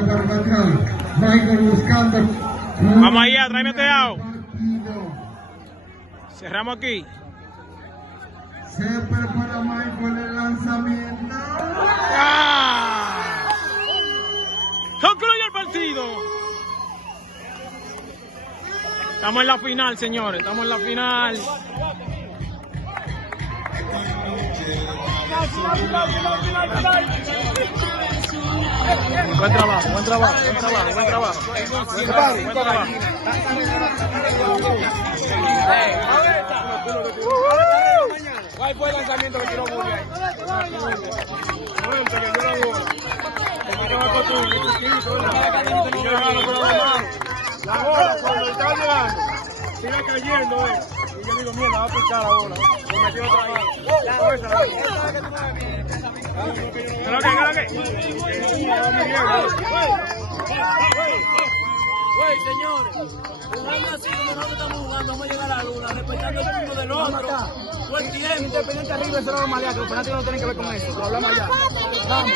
por atrás. Michael buscando. Vamos allá, tráeme teao. Cerramos aquí. Se prepara Michael el lanzamiento. ¡Ah! Concluye el partido. Estamos en la final, señores. Estamos en la final. Buen trabajo, buen trabajo, buen trabajo, buen trabajo. Buen trabajo, buen trabajo. ¿Cuál fue el lanzamiento que tiró Muriel ahí? La bola, cuando estaba llegando, sigue cayendo, y yo digo, mierda, va a pichar la bola. Y metió otra vez. Güey, señores, jugando así como nosotros estamos jugando, vamos a llegar a la luna, respetando el turno del otro. Todo el tiempo. Independiente arriba, eso no lo malea, que los penaltis no tienen que ver con eso. Lo hablamos allá. Vamos.